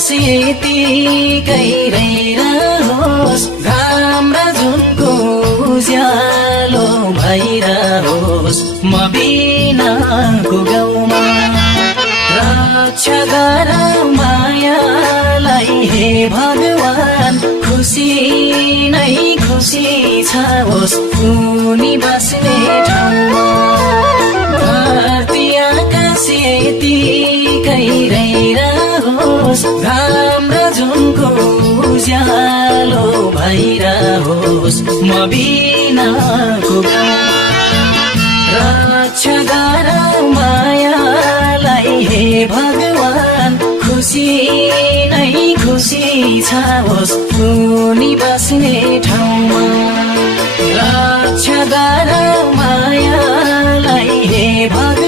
यतिकै रहोस् घाम र जुनको उज्यालो भइरहोस् म बिनाको गाउँमा रक्षा गर मायालाई हे भगवान खुसी नै खुसी छ होस् उनी बस्ने ठाउँमा धरती आकाश यतिकै रहोस् घाम र जुनको उज्यालो भइरहोस् म बिनाको रक्षा गर मायालाई हे भगवान खुसी नै खुसी छ होस् उनी बस्ने ठाउँमा रक्षा गर मायालाई हे भगवान